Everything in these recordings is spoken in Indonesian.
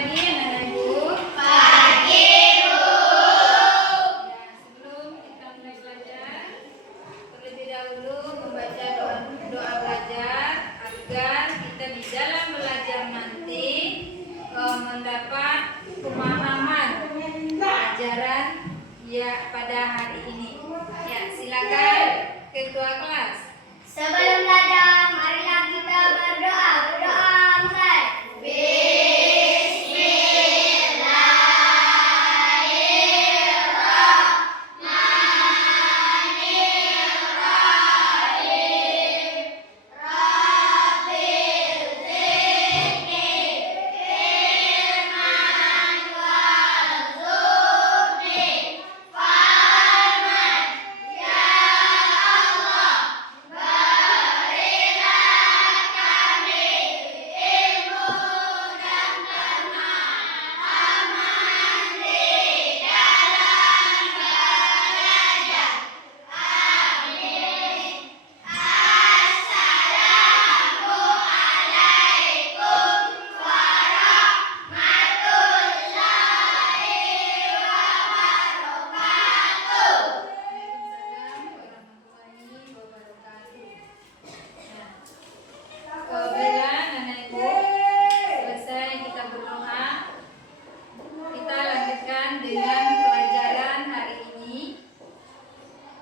pagi anak-anak Ibu. Pagi, Bu. Ya, sebelum kita mulai belajar, terlebih dahulu membaca doa belajar agar kita di dalam belajar nanti mendapat pemahaman pelajaran ya pada hari ini. Ya, silakan ketua kelas. Sebelum belajar, marilah kita berdoa. Berdoa mulai.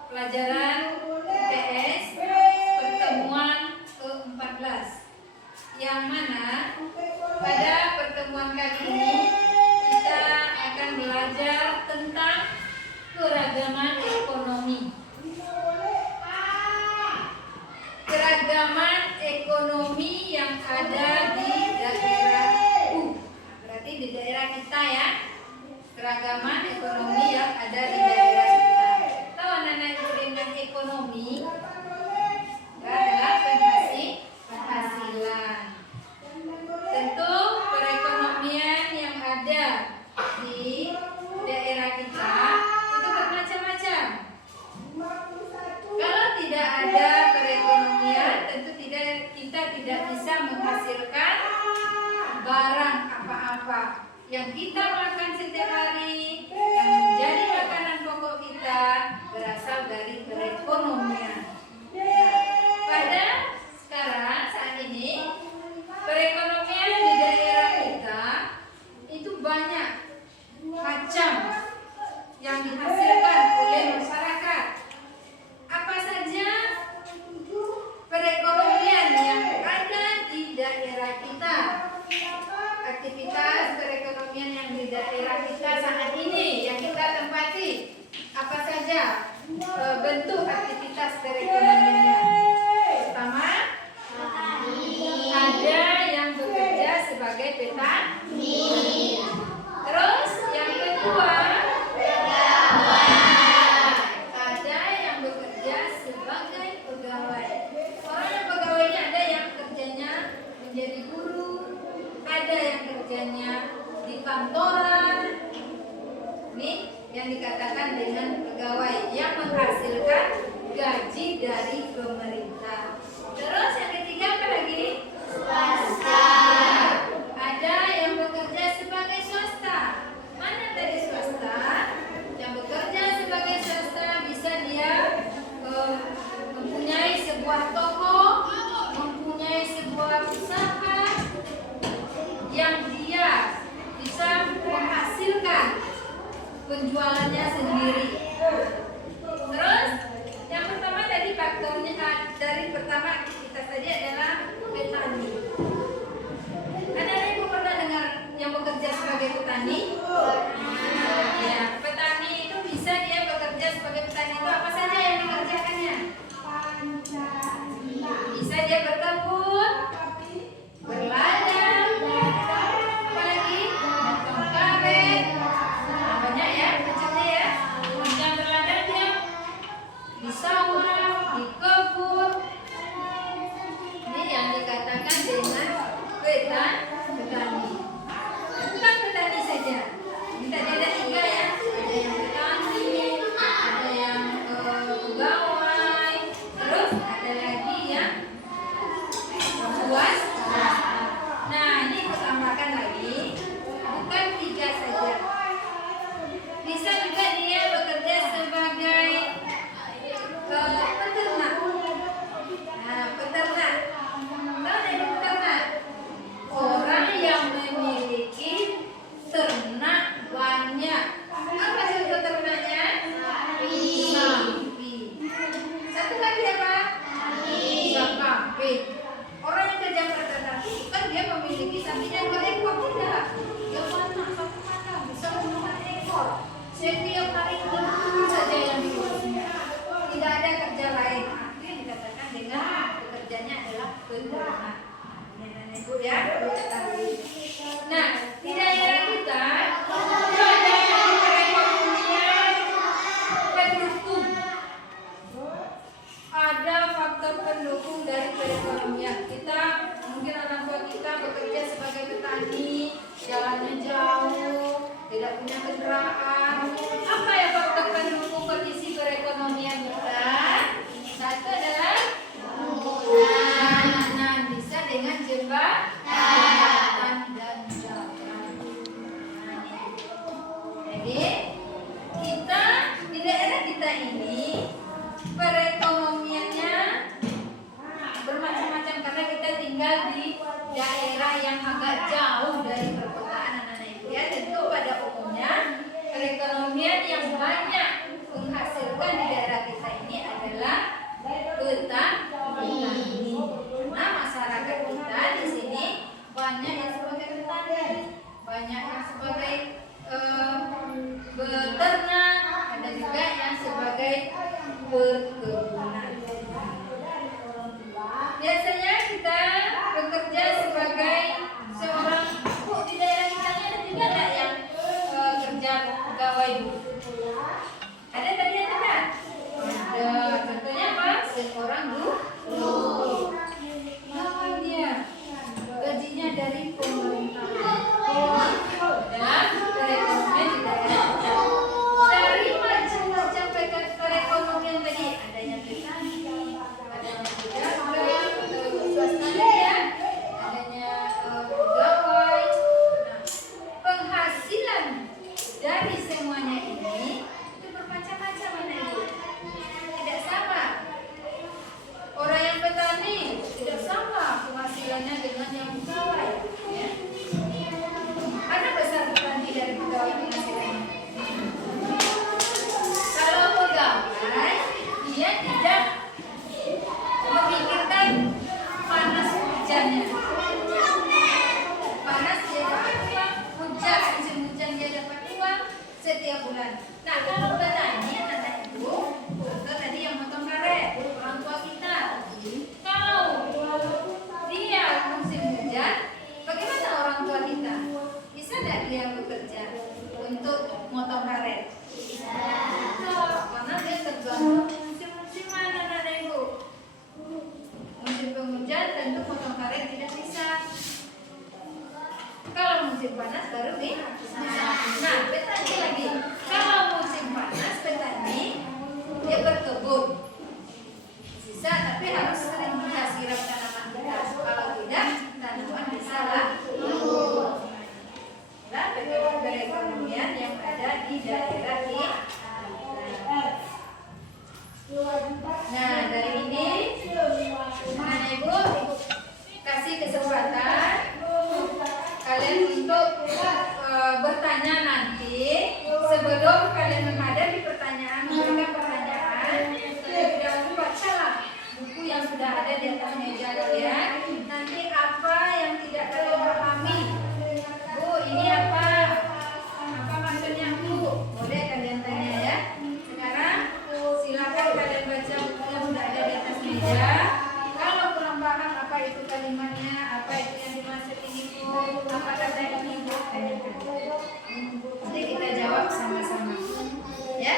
Pelajaran IPS pertemuan ke-14, yang mana pada pertemuan kali ini kita akan belajar tentang keragaman ekonomi. Keragaman ekonomi yang ada di daerahku. Berarti di daerah kita ya. Keragaman ekonomi yang ada di daerah kita. Tahu anak-anak Ibu dengan ekonomi? Adalah penghasilan. Tentu perekonomian yang ada di daerah kita itu bermacam-macam. Kalau tidak ada perekonomian, tentu kita tidak bisa menghasilkan barang apa-apa yang kita makan setiap hari, yang menjadi makanan pokok kita berasal dari perekonomian. Pada sekarang saat ini perekonomian di daerah kita itu banyak macam yang dihasilkan oleh masyarakat. Apa saja perekonomian yang ada di daerah kita? Aktivitas perekonomian yang di daerah kita saat ini yang kita tempati, apa saja bentuk aktivitas perekonomiannya? Pertama, ada yang bekerja sebagai petani. Terus yang kedua, ada yang bekerja sebagai pegawai. Orang pegawainya ada yang kerjanya menjadi guru, ada yang kerjanya di kantoran. Ini yang dikatakan dengan pegawai yang menghasilkan gaji dari pemerintah. Terus yang ketiga apa lagi? Swasta. Ada yang bekerja sebagai swasta. Mana tadi swasta? Yang bekerja sebagai swasta bisa dia mempunyai sebuah toko, mempunyai sebuah usaha yang dia bisa menghasilkan penjualannya sendiri. Terus yang pertama tadi faktornya dari pertama aktivitas tadi adalah petani. Anak-anak Ibu pernah dengar yang bekerja sebagai petani? Ya, petani itu bisa dia bekerja sebagai petani itu apa saja yang dikerjakannya? Bisa dia berkebun, berladang, apalagi potong karet, banyak ya macamnya ya. Yang berladangnya di sawah, di kebun. Ini yang dikatakan dengan petani. Bukan petani saja. Kita ada tiga ya. Ada yang petani, ada yang pegawai, terus ada lagi yang swasta. Nah, ini aku tambahkan lagi. bukan 3 saja. Bisa juga dia bekerja sebagai peternak. Nah, peternak. Tahu dari peternak? Orang yang memiliki ternak banyak. Apa contoh ternaknya? Sapi. Satu lagi apa? Sapi. Orang yang kerja peternak itu kan dia memiliki sapinya 2 ekor, tidak? Dia banyak, satu kandang bisa 4 ekor. Setiap hari itu saja yang diurusnya. Tidak ada kerja lain. Itu yang dikatakan dengan pekerjaannya adalah peternak. Nenek ibu ya, perlu ketahui. Nah, di daerah kita ada perekonomian pendukung. Ada faktor pendukung dari perekonomian. Kita mungkin orang tua kita bekerja sebagai petani, jalannya jauh, tidak punya kendaraan. Apa ya faktor pendukung kondisi perekonomian kita? Satu adalah bisa dengan jembatan dan jalan. Jadi kita di daerah kita ini perekonomiannya bermacam-macam karena kita tinggal di daerah yang agak jauh dari perkotaan anak-anak ibu ya. Tentu pada umumnya perekonomian yang banyak menghasilkan di daerah kita ini adalah petani. Nah, masyarakat kita di sini banyak yang sebagai petani, banyak yang sebagai beternak, ada juga yang sebagai perkebunan. Biasanya kita bekerja sebagai seorang ibu di daerah kita ada juga nggak yang kerja pegawai ibu? Ada tadi ada nggak? Ada. Contohnya apa? Seorang guru. Apa dia? Gajinya dari pemerintah. Dan perekonomian di daerah kita. Dari macam-macam perekonomian tadi, ada yang petani, ada yang pedagang, swasta ya, adanya pegawai. Nah, penghasilan dari semuanya ini itu bermacam-macam anak ibu. Tidak sama. Orang yang petani tidak sama penghasilannya dengan yang pegawai. Ya. Ada besar petani dari pegawai penghasilannya. Kalau pegawai dia tidak memikirkan panas hujannya. Panas dia dapat uang, hujan musim hujan dia dapat uang setiap bulan. Nah, kalau petani anak ibu, contoh tadi yang potong karet, orang tua kita. Kalau dia musim hujan, bagaimana orang tua kita? Bisa tidak dia bekerja untuk motong karet? Bisa. Karena dia tergantung musim-musiman anak ibu. Musim penghujan tentu potong karet tidak bisa. Kalau musim panas baru bisa. Nah, petani lagi. Kalau musim panas petani dia berkebun. Bisa, tapi harus sering kita siram tanaman kita. Kalau tidak, tanaman bisa lah. Nah, perekonomian yang ada di daerah kita. Nah, dari ini anak ibu kasih kesempatan kalian untuk bertanya nanti. Sebelum kalian menghadapi pertanyaan, memberikan pertanyaan, terlebih dahulu bacalah buku yang sudah ada di atas meja kalian. Nanti apa yang tidak kalian pahami, Bu, ini apa? Apa maksudnya Bu? Boleh kalian tanya ya. Sekarang silakan kalian baca buku yang sudah ada di atas meja. Kalau kurang paham apa itu kalimatnya, apa itu yang dimaksud ini Bu, apa kata ini Bu, tanyakan. Nanti kita jawab sama-sama. Ya.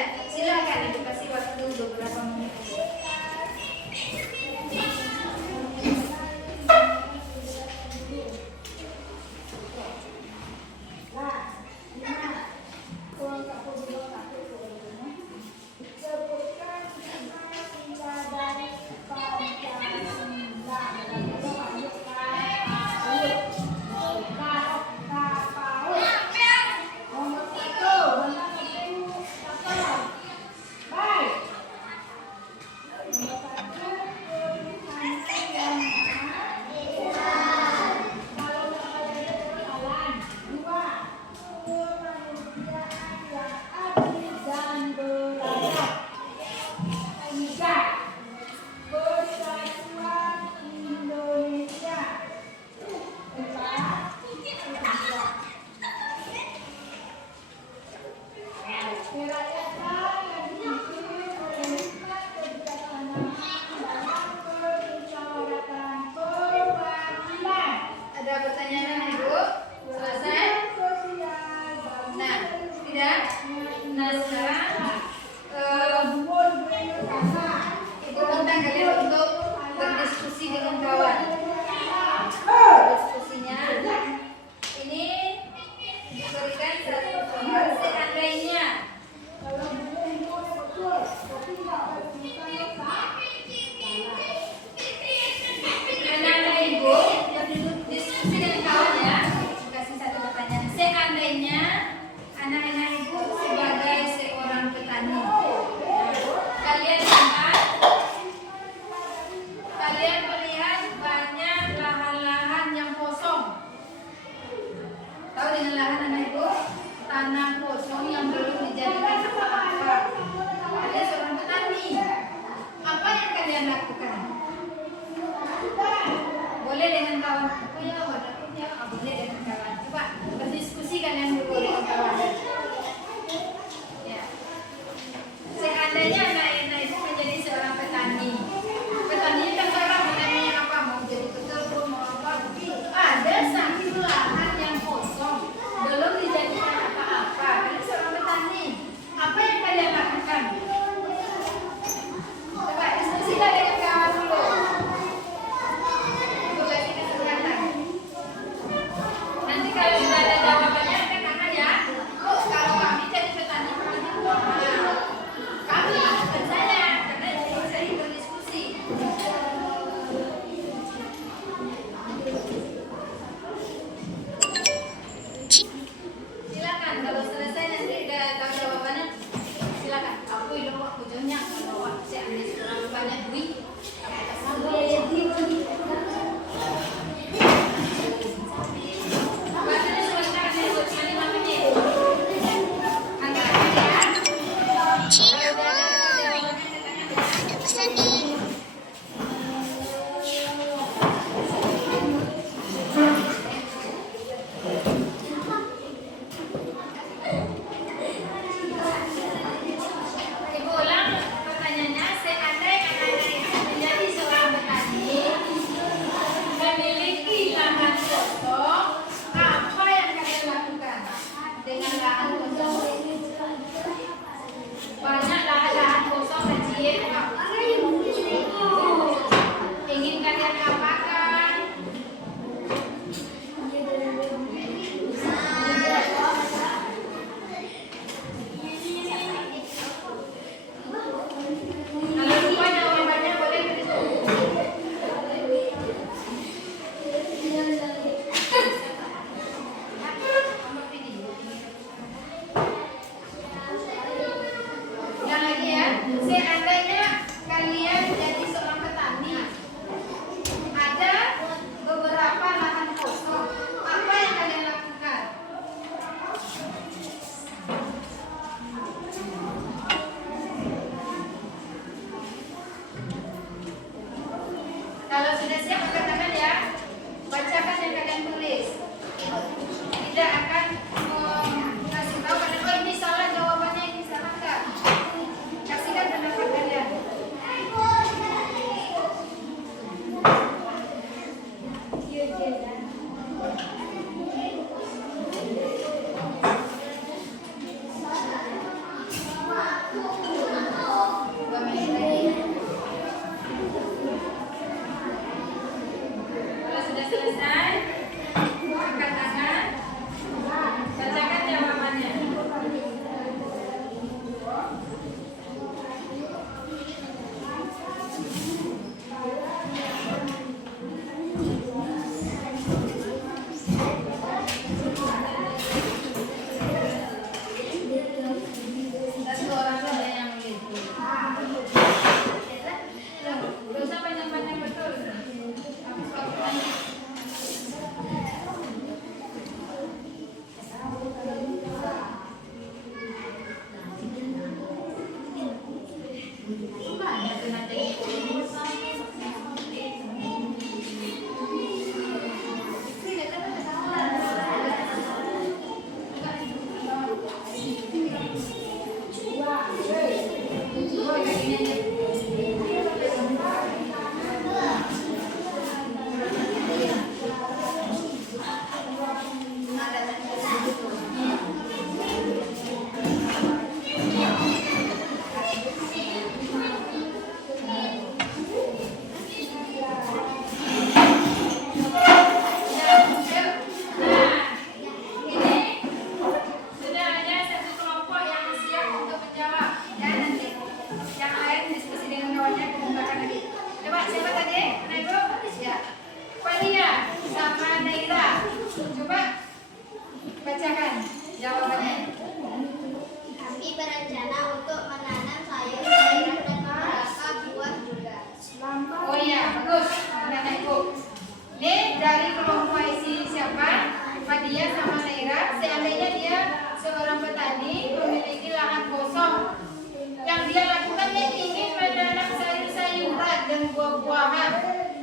dia lakukan ini menanam sayur-sayuran dan buah-buahan.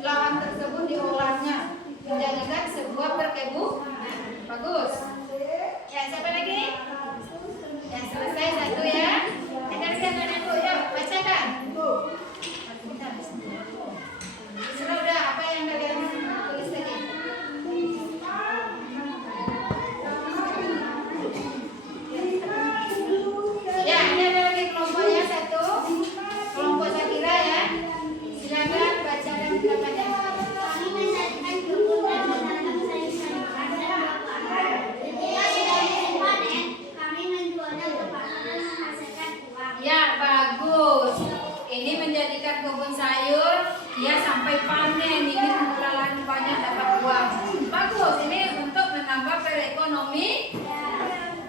Lahan tersebut diolahnya menjadikan sebuah perkebunan. Bagus. Ya, siapa lagi? Ya, selesai satu ya. Dengarkan anakku, yuk bacakan. Sudah apa yang kalian tulis tadi? Ya, ini ada lagi kelompoknya satu. Kelompok Sakira ya. Silakan baca dan pendapat. Kami menjadikan kebun dan menanam sayur-sayuran dan buah-buahan. Ketika sudah musim panen, kami menjualnya ke pasar dan menghasilkan uang. Ya, bagus. Ini menjadikan kebun sayur dia sampai panen, ingin mengelola lahan banyak dapat uang. Bagus, ini untuk menambah perekonomian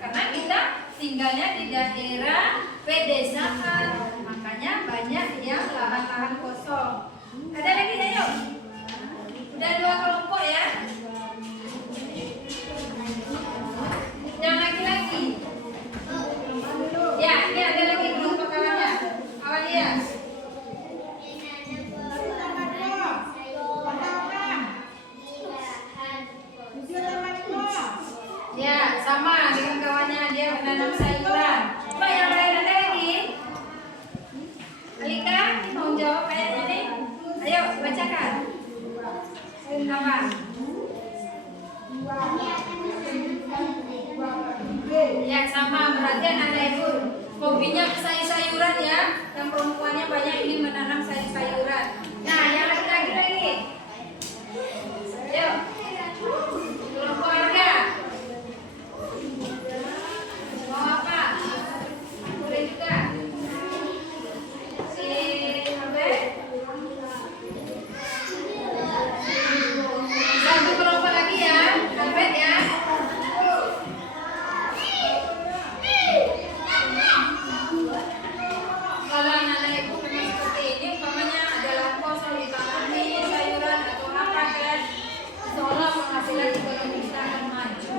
karena kita tinggalnya di daerah pedesaan, makanya banyak yang lahan-lahan kosong. Ada lagi ayo? Udah 2 kelompok ya? Yang laki-laki. Ya, ini ada lagi kelompok kawannya. Awalia. Ya, sama dengan kawannya, dia menanam sayuran. Coba yang lain ada lagi? Alika, mau jawab kayaknya nih? Ayo, bacakan. Apa? Ya, sama. Berarti anak ibu hobinya sayur-sayuran ya. Yang perempuannya banyak ingin menanam sayur-sayuran. Nah, yang laki-laki lagi. Ayo. Kelompok warga. Mau apa? Boleh juga. Si Abe. Satu kelompok lagi ya. Albert ya. Kalau anak ibu memang seperti ini, umpamanya ada lahan kosong ditanami sayuran atau apa kan, seolah penghasilan ekonomi kita akan maju.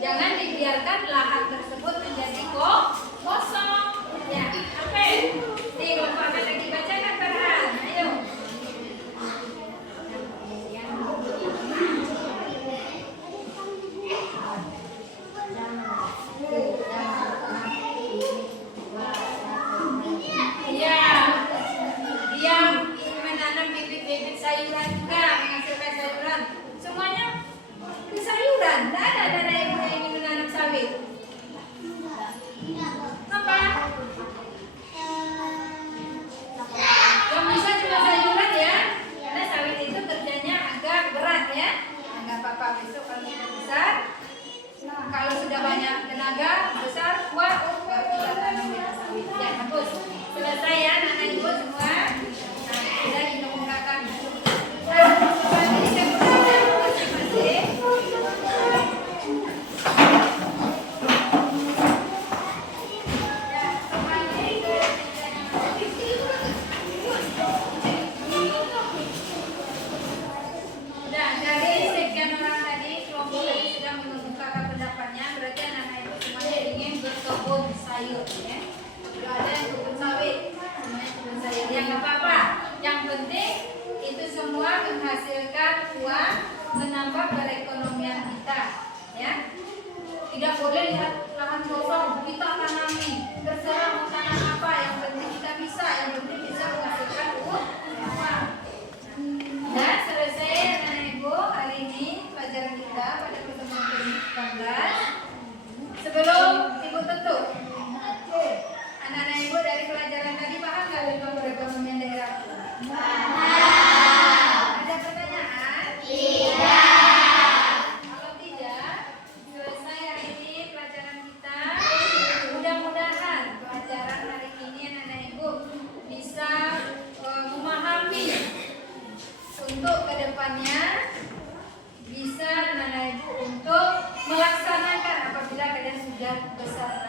Jangan dibiarkan lahan tersebut menjadi kosong. Ya, apa? Nih, kelompok akan lagi bacakan Farhan. Ayo. Iya, dia menanam bibit-bibit sayuran juga, menghasilkan sayuran. Semuanya sayuran, tidak ada yang ingin menanam sawit. Apa? Yang bisa cuma sayuran ya, karena sawit itu kerjanya agak berat ya. Enggak apa-apa, besok kalau sudah besar, kalau sudah banyak tenaga besar, baru kita tanam sawit. Ya, bagus. Selesai ya, anak ibu semua. Nah, sudah dikemukakan. Nah, ini kemudian masing-masing. Nah, dari sekian orang tadi, kelompok tadi sudah mengemukakan pendapatnya. Berarti anak-anak ibu semuanya ingin berkebun sayur ya. Tidak ada yang kebun sawit, semuanya kebun sayur. Ya nggak apa-apa. Yang penting itu semua menghasilkan uang, menambah perekonomian kita, ya. Tidak boleh lihat lahan kosong, kita tanami. Terserah mau tanam apa, yang penting kita bisa, yang penting bisa menghasilkan uang. Nah, selesai anak ibu hari ini pelajaran kita pada pertemuan ke-19. Sebelum ibu tutup, anak-anak ibu dari pelajaran tadi paham nggak tentang perekonomian daerah? Ada pertanyaan? Kalau tidak, selesai hari ini pelajaran kita. Mudah-mudahan pelajaran hari ini anak-anak ibu bisa memahami untuk kedepannya, bisa anak-anak ibu untuk melaksanakan apabila kalian sudah besar